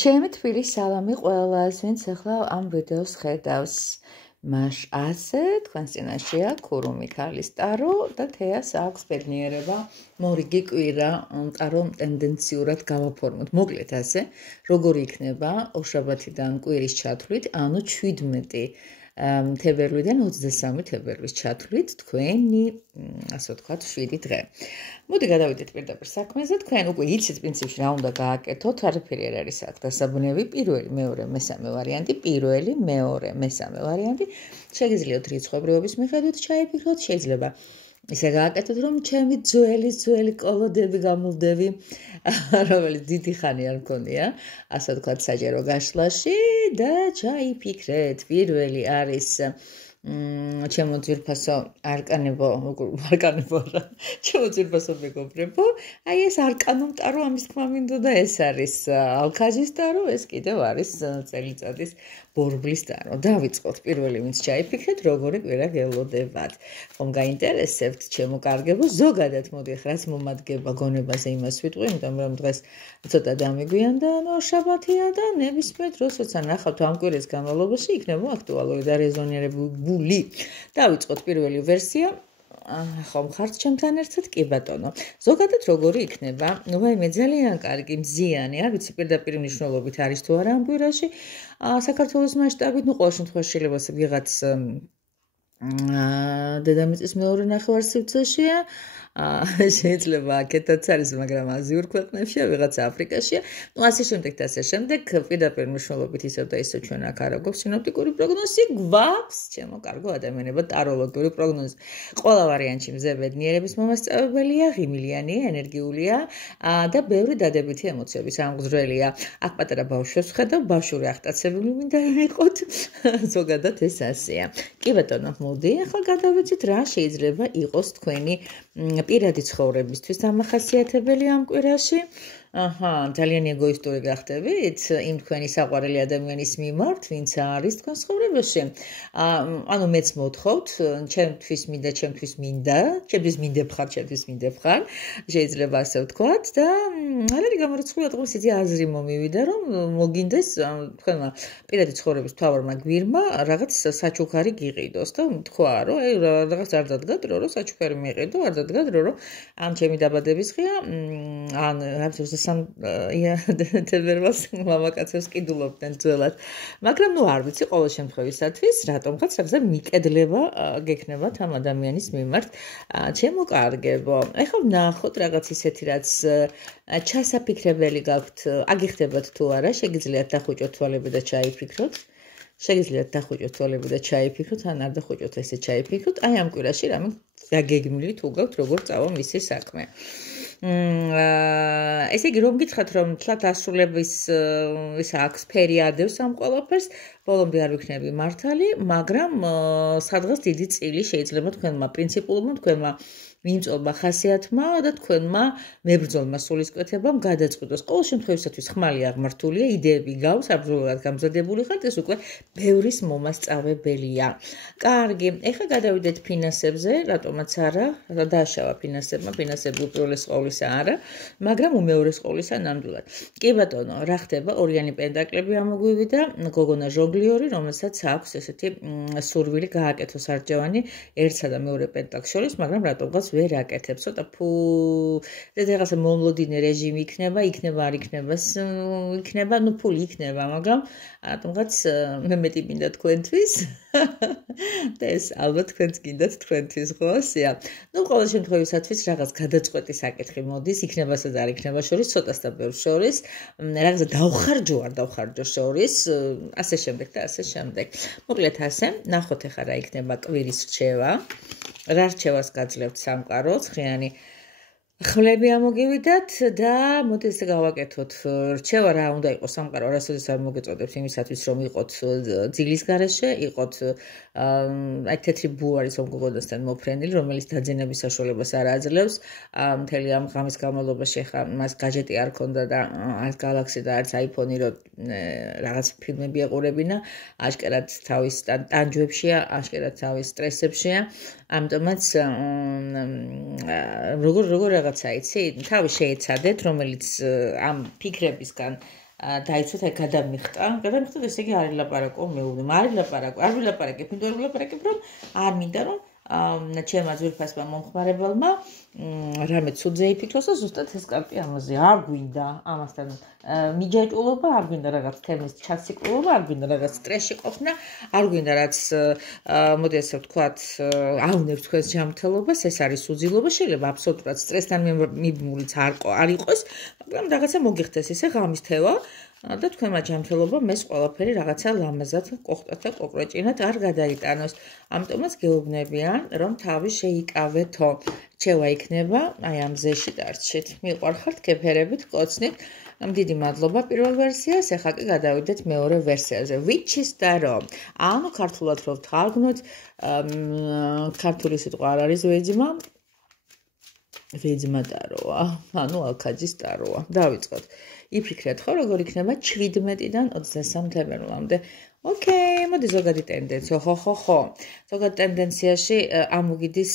ჩემი თბილი სალამი ყველას, ვინც ახლა ამ ვიდეოს ხედავს. მას ასე თქვენს წინაშეა ქურუმი ქალის ტარო და თეას აქვს ბედნიერება მორიგი კვირა ტარო ტენდენციურად გავაფორმოთ. მოკლედ ასე, როგორი იქნება ორშაბათიდან კვირის ჩათვლით, ანუ 17 თებერვლიდან 23 თებერვლის ჩათვლით თქვენი, ასე ვთქვათ, 7 დღე. მოდი გადავიდეთ პირდაპირ საქმეზე. თქვენ უკვე იცით პრინციპში რა უნდა გააკეთოთ, არაფერი არ არის აქ დასაბუნები. პირველი, მეორე, მესამე ვარიანტი, პირველი, მეორე, მესამე ვარიანტი. შეგიძლიათ რიცხობრიობის მიხედვით ჩაიფიქროთ, შეიძლება ისე გააკეთოთ, რომ ჩემი ძველი კოლოდები გამოვდები, რომელიც დიდი ხანი არ მქონია, ასე ვთქვათ, საჯარო გაშლაში და ჩაიფიქრეთ. პირველი არის ჩემო ძვირფასო არკანებო, ჩემო ძვირფასო მეგობრებო, აი ეს არკანუმ ტარო, ამის თქმა მინდოდა, ეს არის ალქაჟის ტარო, ეს კიდევ არის წელიწადის ბორბლის ტარო. დავიწყოთ, პირველი ვინც ჩაიფიქრეთ, როგორი კვირა გელოდებათ. ხომ გაინტერესებთ, ჩემო კარგებო, ზოგადად მოდი ახლა რაც მომადგება გონებაზე იმას ვიტყვი, იმიტომ რომ დღეს ცოტა დამიგვიანდა, ანუ შაბათია და ნებისმიერ დროს როცა ნახავთ ამ კვირის განმავლობაში იქნება აქტუალური და რეზონირებული. დავიწყოთ პირველი ვერსია. ხომ ხართ ჩემთან ერთად? კი ბატონო. ზოგადად როგორი იქნება? ვაიმე ძალიან კარგი მზიანი, არ ვიცი პირდაპირ მნიშვნელობით არის თუ არა ამ კვირაში. საქართველოს მასშტაბით, ყოველ შემთხვევაში შეიძლება ვიღაც დედამიწის მეორე ნახევარსივრცეშია, შეიძლება აქეთაც არის, მაგრამ აზიურ ქვეყნებშია, ვიღაც აფრიკაშია. ასე შემდეგ და ასე შემდეგ, პირდაპირ მნიშვნელობით ისევ და ისევ ჩვენ აქ არ აგვაქვს სინოპტიკური პროგნოზი, გვაქვს, ჩემო კარგო ადამიანებო, ტაროლოგიური პროგნოზი. ყველა ვარიანტში მზე ბედნიერების მომასწავებელია, ღიმილიანია, ენერგიულია და ბევრი დადებითი ემოციების ამგზვრელია. აქ პატარა ბავშვებს ხედავ, ბავშვური აღტაცებული მინდა ვიყოთ. ზოგადად ეს ასეა. კი ბატონო, მოდი, ახლა გადავეცით რა შეიძლება იყოს თქვენი პირადი ცხოვრებისთვის დამახასიათებელი ამ კვირაში. ძალიან ეგოისტური გახდებით იმ თქვენი საყვარელი ადამიანის მიმართ, ვინც არის თქვენ ცხოვრებაში. ანუ მეც მოთხოვთ, ჩემთვის მინდა, ჩემთვის მინდებ ხარ, შეიძლება ასე ვთქვათ და არ არის გამორიცხული ატყმის იცი აზრი მომივიდა, რომ მოგინდეს თქვენმა პირადი ცხოვრების მთავარმა გვირმა რაღაც საჩუქარი გიყიდოს და თქვა, რომ აი რაღაც არ დადგა დრო, რომ საჩუქარი მიიყიდო, არ დადგა დრო, რომ ან ჩემი დაბადების დღეა, ან რა თებერვალს მამაკაცებს კიდულობდნენ ძველად. მაგრამ ნუ არ ვიცი ყოველ შემთხვევისათვის, რატომღაც რაღაცა მიკედლება გექნებათ ამ ადამიანის მიმართ. ჩემო კარგებო, ეხლა ვნახოთ რაღაც ისეთი, რაც ჩასაფიქრებელი გაქვთ, აგიხდებათ თუ არა, შეგიძლიათ დახუჭოთ თვალები და ჩაიფიქროთ. ან არ დახუჭოთ, ესე ჩაიფიქროთ. აი ამ კვირაში რამე დაგეგმილი თუ გაქვთ, როგორ წავა მისი საქმე. ესე იგი, რომ გითხრათ, რომ თლათ ასრულების ის აქვს პერიოდებს ამ ყველაფერს, ბოლომდე არ ვიქნები მართალი, მაგრამ სადღაც დიდი წილი შეიძლება თქვენმა პრინციპულობამ, თქვენმა მიმწოლმა ხასიათმა და თქვენმა მებრძოლმა სულისკვეთებამ გადაწყვიტოს. ყოველ შემთხვევისათვის ხმალი აღმართულია, იდეები გავს, აბსოლუტურად გამზადებული ხართ, ეს უკვე ბევრის მომასწავებელია. კარგი, ეხლა გადავიდეთ ფინანსებზე, რატომაც არა, დააშავა ფინანსები უპირველეს ყოვლისა არა, მაგრამ უმეორეს ყოვლისა ნამდვილად. კი ბატონო, რა ხდება? ორიანი პენტაკლები ამოგვივიდა, გოგონა ჟონგლიორი, რომელსაც აქვს ესეთი სურვილი გააკეთოს არჯევანი ერთსა და მეორე პენტაკლს შორის, მაგრამ რატომღაც ვერ აკეთებს. ცოტა რაღაცა მომლოდინე რეჟიმი იქნება, არ იქნება, ნუ ფული იქნება, მაგრამ რატომღაც მე მეტი მინდა თქვენთვის. და ეს ალბათ თქვენც გინდათ თქვენთვის, ხო? ასეა. ნუ ყოველ შემთხვევისათვის რაღაც გადაწყვეტის საკითხი მოდის, იქნებასა და არ იქნება შორის, ცოტას და ბევრს შორის, რაღაცა დავხარჯო არ დავხარჯო შორის, ასე შემდეგ და ასე შემდეგ. მოკლედ ასე, ნახოთ ახლა რა იქნება კვირის რჩევა. რა რჩევას გაძლევთ სამყაროს, ხიანი ხვლები ამოგივიდათ და მოდი ესე გავაკეთოთ. რჩევა რა უნდა იყოს სამყარო, არასოდეს არ მოგეწოდებთ იმისათვის, რომ იყოთ ძილის გარეშე, იყოთ აი თეთრი ბუ არის ომგოგოდასთან მოფრენილი, რომელიც დაძენების საშუალებას არ აძლევს. მთელი ამ ღამის განმავლობაში ხა მას გაჯეტი არ ქონდა და არც გალაქსი და არც აიფონი, რომ რაღაც ფილმები ეყურებინა, აშკარად თავის ტანჯვებშია, აშკარად თავის სტრესებშია. ამიტომაც როგორ რაღაცა იცი, თავი შეეცადეთ, რომელიც ამ ფიქრებისგან დაიცვათ, აი გადამიხტა, ესე იგი არ ილაპარაკო მეუბნე, არ ვილაპარაკებ, იმიტომ ვილაპარაკებ, რომ არ მინდა რომ ჩემმა ძვირფასმა მომხმარებელმა რამე ცუდზე იფიქროს და ზუსტად ეს კარტი ამაზე არ გვინდა ამასთან მიჯაჭულობა, არ გვინდა რაღაც თემის ჩაციკრულობა, არ გვინდა რაღაც სტრესში ყოფნა, არ გვინდა რაც მოდი ასე ვთქვათ, ავნებს თქვენს ჯანმრთელობას, ეს არის უძილობა, შეიძლება აბსოლუტურად სტრესთან მიბმულიც არ იყოს, მაგრამ რაღაცა მოგიხდეს ისე ღამის თევა და თქვენმა ჯანმრთელობამ ეს ყველაფერი რაღაცა ლამაზად ყოხტად და კოკროჭინად არ გადაიტანოს. ამიტომაც გეუბნებიან, რომ თავი შეიკავეთო. რჩევა იქნება აი ამ ზეში დარჩით. მიყვარხართ კეფერებით, კოცნით. დიდი მადლობა პირველ ვერსიას, ეხლა კი გადავიდეთ მეორე ვერსიაზე. ვიჩის და რომ. ანუ ქართულად რო ვთარგმნოთ, ქართული სიტყვა არ არის ვეძმა. ვეძმა ტაროა, ანუ ალქაძის ტაროა. დავიწყოთ. იფიქრეთ ხო, როგორ იქნება 17-დან 23 თებერვლამდე. ოკეი, მოდი ზოგადი ტენდენცია, ხო. ზოგად ტენდენციაში ამოგიდის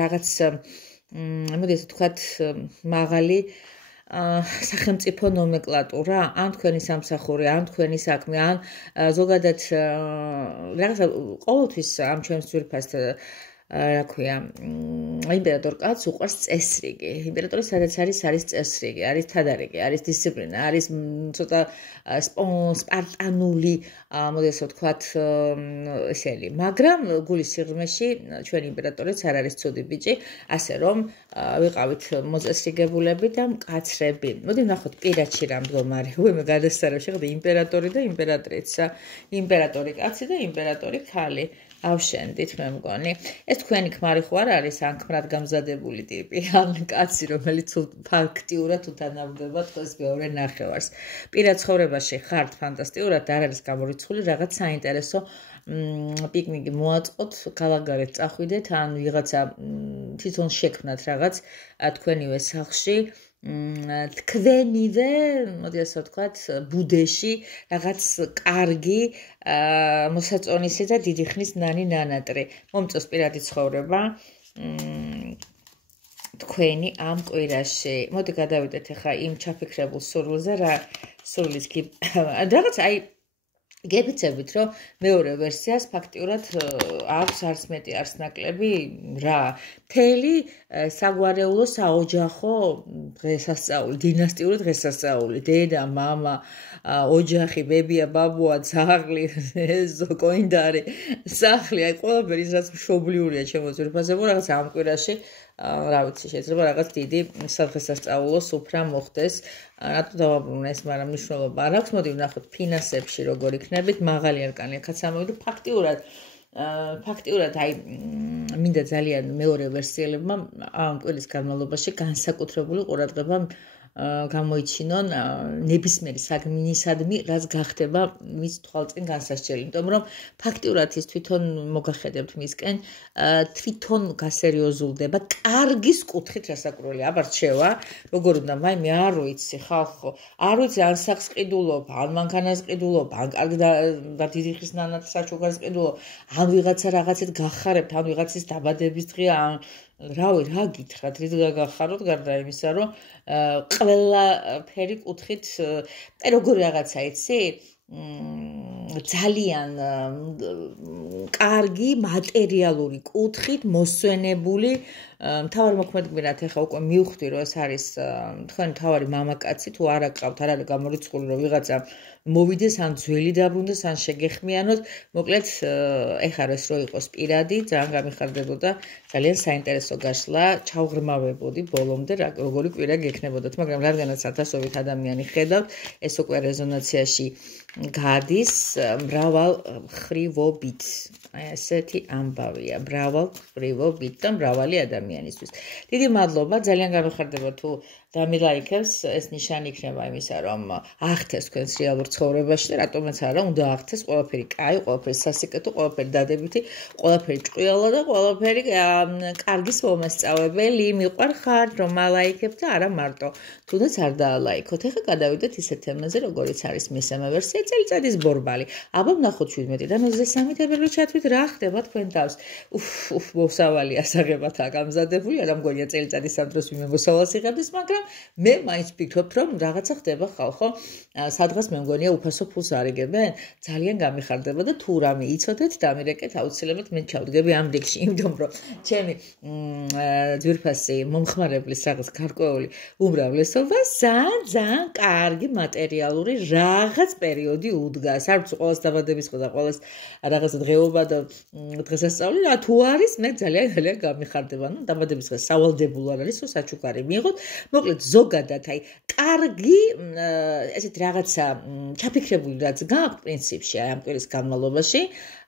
რაღაც, მოდი ასე ვთქვათ, მაღალი სახელმწიფო ნომენკლატურა, ან თქვენი სამსახური, ან თქვენი საქმე, ან ზოგადად რაღაცა ყოველთვის ამ ჩვენს ძვირფას რა ქვია, იმპერატორ კაცს უყვარს წესრიგი. იმპერატორი სადაც არის წესრიგი, არის თადარიგი, არის დისციპლინა, არის ცოტა სპარტანული, მოდი ასე ვთქვათ, ესენი. მაგრამ გულის სიღრმეში ჩვენი იმპერატორიც არ არის ცუდი ბიჭი, ასე რომ ვიყავით მოწესრიგებულები და მკაცრები. მოდი ვნახოთ პირადში რა მდგომარე. მე გადასწარავ შეხედა იმპერატორი და იმპერატრიცა, იმპერატორი კაცი და იმპერატორი ქალი. ავშენდით მე მგონი. ეს თქვენი ქმარი ხო არ არის ან ქმრად გამზადებული ტიპი, ან კაცი, რომელიც ფაქტიურად უთანამდება თქვენს მეორე ნახევარს. პირად ცხოვრებაში ხართ ფანტასტიკურად, არ არის გამორიცხული რაღაც საინტერესო პიკნიკი მოაწყოთ, ქალაქგარეთ წახვიდეთ, ან ვიღაცა თვითონ შექმნათ რაღაც თქვენივე სახლში. თქვენივე, მოდი ასე ვთქვათ, ბუდეში რაღაც კარგი მოსაწონისი და დიდი ხნის ნანი ნანატრი. მომწონს პირადი ცხოვრება თქვენი ამ კვირაში. მოდი გადავიდეთ ახლა იმ ჩაფიქრებულ სურვილზე, რა სურვილის კი რაღაც აი გებიცებით, რომ მეორე ვერსიას ფაქტიურად აქვს არც მეტი არც ნაკლები რა. მთელი საგვარეულო საოჯახო დღესასწაული, დინასტიური დღესასწაული, დედა, მამა, ოჯახი, ბებია, ბაბუა, ძაღლი, ზოკოინდარი, სახლი, აი ყველაფერი რაც მშობლიურია ჩემო ძვირფასებო, რაღაც ამ კვირაში რა ვიცი, შეიძლება რაღაც დიდი სადღესასწაულო სუფრა მოხდეს. რატო დავაბრუნე ეს, მაგრამ მნიშვნელობა არ აქვს. მოდი ვნახოთ ფინანსებში როგორ იქნებით, მაღალი არკანი ახაც ამოვიდა ფაქტიურად აი მინდა ძალიან მეორე ვერსიელებმა ამ კვირის განმავლობაში განსაკუთრებული ყურადღება გამოიჩინონ ნებისმიერი საგმინისადმი, რაც გახდება მის თვალწინ განსასჯელი. იმიტომ რომ ფაქტიურად ის თვითონ მოგახედებთ მისკენ, თვითონ გასერიოზულდება, კარგის კუთხით რასაკურველი. აბა რჩევა, როგორ უნდა, მე არ ვიცი ხალხო, არ ვიცი ან სახს ყიდულობ, ან მანქანას ყიდულობ, ან კარგი და დიდი ხის ნანატ საჩუქარს ყიდულობ, ან ვიღაცა რაღაცით გახარებთ, ან ვიღაცის დაბადების დღეა, ან რავი, რა გითხრათ, რით გაგახაროთ, გარდა იმისა, რომ ყველაფერი კუთხით, როგორი რაღაცა იცი? ძალიან კარგი მატერიალური კუთხით მოსვენებული მთავარი მოქმედებად ახლა უკვე მივხვდი რომ ეს არის თქვენ მთავარი მამაკაცი თუ არ აკავთ არ არის გამორიცხული რომ ვიღაცა მოვიდეს ან ძველი დაბრუნდეს ან შეგეხმიანოთ მოკლედ ეხლა ეს რო იყოს პირადი ძალიან გამიხარდებოდა ძალიან საინტერესო გაშლა ჩავღრმავებოდი ბოლომდე როგორი კვირა გექნებოდათ მაგრამ რადგანაც ათასობით ადამიანი ხედავთ ეს უკვე რეზონანსიაში გადის მრავალ ხრივობით აი ესეთი ამბავია მრავალ ხრივობით და მრავალი ადამიანისთვის დიდი მადლობა ძალიან გამიხარდება თუ დამილაიქებს ეს ნიშანი იქნება იმისა რომ აღხდეს თქვენს რეალურ ცხოვრებაში და რატომაც არა უნდა აღწეს ყველაფერი კაი, ყველაფერი სასიკეთო, ყველაფერი დადებითი, ყველაფერი ჭყიალა და ყველაფერი კარგის მომასწავებელი. მიყვარხარ რომ ალაიქებ და არა მარტო თუნდაც არ დაალაიქოთ. ეხლა გადავიდეთ ისეთ თემაზე, როგორიც არის მესამე ვერსია, წელიწადის ბორბალი. აბა ვნახოთ 17-დან 23 თებერვლის ჩათვლით რა ხდება თქვენ თავს. მოსავალი ასაღებათაა გამზადებული, არა მგონია წელიწადის ამ დროს ვინმე მოსავალს იღებდეს, მაგრამ მე მაინც ვფიქრობ, რომ რაღაცა ხდება ხალხო, სადღაც მე მგონია უფასო ფულს არ იგებენ, ძალიან გამიხარდება და თუ რამე იცოდეთ, დამირეკეთ აუცილებლად მე ჩავდგები ამ რიგში, იმიტომ რომ ჩემი ძვირფასი მომხმარებლის რაღაც გარკვეული უმრავლესობა ძალიან კარგი მატერიალური რაღაც პერიოდი უდგას. არ ვიცი ყოველს დაბადების დღე და ყოველს რაღაცა დღეობა და დღესასწაული რა თუ არის, მე ძალიან გამიხარდება. ნუ დაბადების დღე სავალდებულო არ არის, რომ საჩუქარი მიიღოთ. მოკლედ ზოგადად აი კარგი ესეთ რაღაცა ჩაფიქრებული რაც გაქვთ პრინციპში აი ამ კვირის განმავლობაში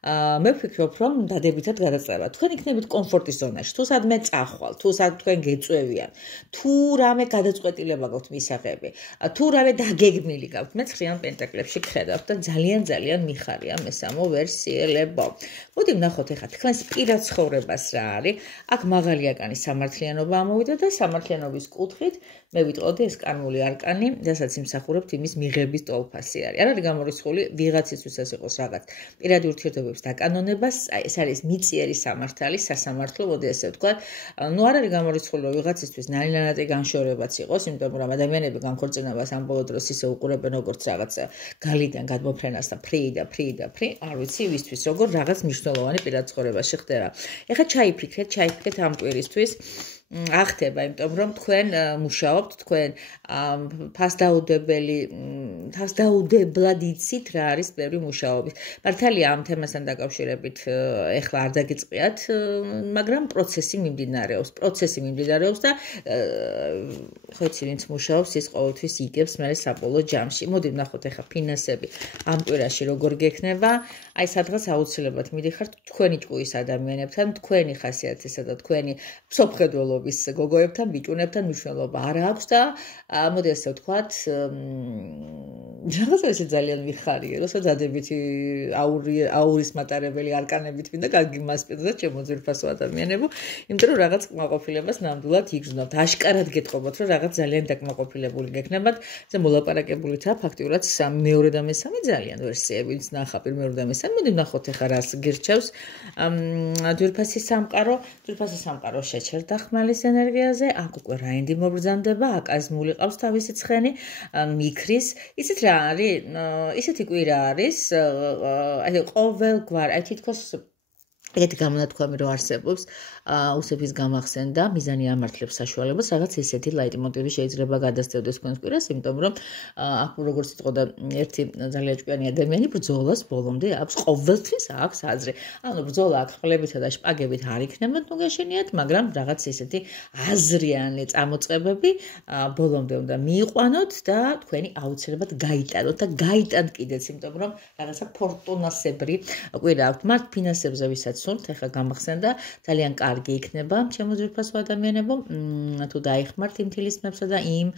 მე ვფიქრობ, რომ დადებითად გადაწყდება. თქვენ იქნებით კომფორტის ზონაში, თუ სადმე წახვალთ, თუ სად თქვენ გეწვევიან, თუ რამე გადაწყვეტილება გაქვთ მისაღები, თუ რამე დაგეგმილი გაქვთ. მე 9 პენტაკლებში გხედავთ და ძალიან მიხარია მესამო ვერსიელებო. მოდი ვნახოთ ეხლა თქვენს პირად ცხოვრებას რა არის. აქ მაღალი არკანი სამართლიანობა ამოვიდა და სამართლიანობის კუთხით მე ვიტყოდი ეს კარმული არკანი, რასაც იმსახურებთ იმის მიღების ტოლფასი არის. არ არის გამორიცხული ვიღაცისთვის ეს იყოს რაღაც პირადი ურთიერთობების დაკანონებას, ეს არის მიწიერი სამართალი, სასამართლო, მოდი ესე ვთქვათ. ნუ არ არის გამორიცხული რომ ვიღაცისთვის ნალინანატი განშორებაც იყოს, იმიტომ რომ ადამიანები განქორწინებას ამ ბოლო დროს ისე უყურებენ როგორც რაღაც გალიდან გადმოფრენას და ფრი, არ ვიცი ვისთვის როგორ რაღაც მნიშვნელოვანი პირად ცხოვრებაში ხდება. ეხლა ჩაიფიქრეთ ამ კვირისთვის. ახდება, იმიტომ რომ თქვენ მუშაობთ, თქვენ ფასდაუდებლად იცით რა არის ბევრი მუშაობის. მართალია ამ თემასთან დაკავშირებით ეხლა არ დაგიწყიათ, მაგრამ პროცესი მიმდინარეობს და ხო იცი ვინც მუშაობს ის ყოველთვის იგებს მე საბოლოო ჯამში. მოდი ვნახოთ ეხლა ფინანსები ამ კვირაში როგორ გექნება. აი სადღაც აუცილებლად მიდიხართ თქვენი ჭკუის ადამიანებთან, თქვენი ხასიათისა და თქვენი ფსოფხედველობის გოგოებთან, ბიჭუნებთან მნიშვნელობა არ აქვს და მოდი ასე ვთქვათ, რაღაცა ესე ძალიან მიხარია, როცა დადებითი აურის მატარებელი არკანებით მინდა გაგიმასპინდო და ჩემო ძვირფასო ადამიანებო, იმიტომ რომ რაღაც კმაყოფილებას ნამდვილად იგრძნობთ. აშკარად გეტყობოთ, რომ რაღაც ძალიან დაკმაყოფილებული გექნებათ. ეს მოლაპარაკებულითაა ფაქტიურად მეორე და მესამე ძალიან ვერსიები, ვინც ნახა პირველ და მესამე. მოდი ვნახოთ ეხლა რას გირჩევს ძვირფასი სამყარო შეჩერდა ხმალის ენერგიაზე, აქ უკვე რაინდი მობრძანდება, აქ აზმული ყავს თავისი ცხენი, მიქრის. იცით რა არის? ისეთი კვირა არის, აი ყოველგვარ, აი თითქოს ეგეთი გამონათქვამი რო არსებობს, უსების გამახსენდა, მიზანი ამართლებს საშუალებას, რაღაც ესეთი ლაიტმოტივი შეიძლება გადასცევდეს თქვენს კვირას, იმიტომ რომ აქ როგორც იტყოდა ერთი ძალიან ჭკვიანი ადამიანი, ბრძოლას ბოლომდე აქვს ყოველთვის აქვს აზრი. ანუ ბრძოლა აქ ხმლებითა და შპაგებით არ იქნება თუ გეშენიათ, მაგრამ რაღაც ესეთი აზრიანი წამოწყებები ბოლომდე უნდა მიიყვანოთ და თქვენი აუცილებლად გაიტანოთ და გაიტანთ კიდეც, იმიტომ რომ რაღაცა ფორტუნასებრი კვირა აქვთ. მათ ფინანსებზე ვისაც ეხლა გამახსენდა, ძალიან კარგი იქნება ჩემო ძვირფასო ადამიანებო, თუ დაიხმართ იმ თილისმებსა და იმ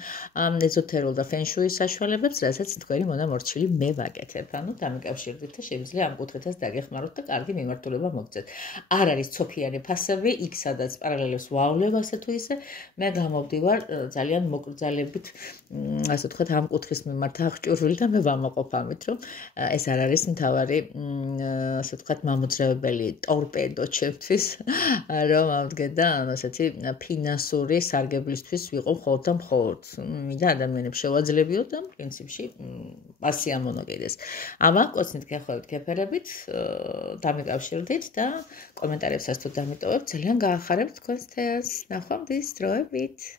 ეზოთერულ და ფენშუის საშუალებებს, რასაც თქვენი მონამორჩილი მე ვაკეთებ. ანუ დამიკავშირდით და შეგვიძლია ამ კუთხითაც დაგეხმაროთ და კარგი მიმართულება მოგწეთ. არ არის ცოფიანი ფასები, იქ სადაც პარალელებს ვავლევ ასე თუ ისე, მე გამოვდივარ ძალიან მოკრძალებით, ასე ვთქვათ, ამ კუთხის მიმართ აღჭურვილი და მე ვამაყობ ამით, რომ ეს არ არის მთავარი, ასე ვთქვათ, მამოძრავებელი ტორპედო ჩემთვის, რომ ამდგენდა ასეთი ფინანსური სარგებლისთვის ვიყო მხოლოდ და მხოლოდ. მინდა ადამიანებს შევაძლებიო და პრინციპში პასი ამონოკიდეს. ამან კოცნით გეხვევით გეფერებით, დამიკავშირდით და კომენტარებსაც თუ დამიტოვებთ, ძალიან გაახარებთ თქვენს თეას. ნახვამდის დროებით.